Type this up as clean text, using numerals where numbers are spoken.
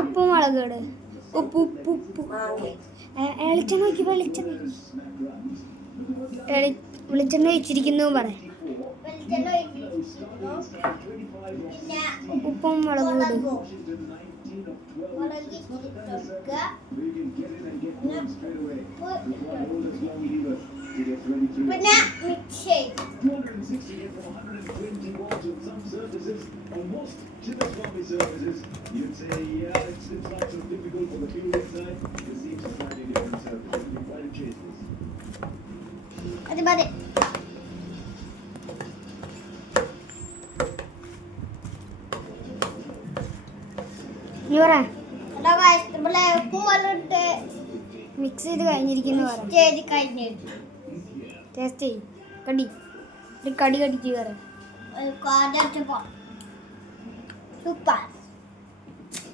ഉപ്പുമുളക് ഉപ്പ് ഉപ്പ് ഉപ്പ് വെളിച്ചെണ്ണ നോക്കി വെളിച്ചെണ്ണ ഒഴിച്ചിരിക്കുന്നു പറയാം. ഉപ്പും മുളകും പിന്നെ മിക്സ് ചെയ്യും. അത് മതി. മിക്സ് ചെയ്ത് കഴിഞ്ഞിരിക്കുന്നു. ടേസ്റ്റ് ചെയ്യും. കടി കടിച്ച് കയറാം. സൂപ്പർ.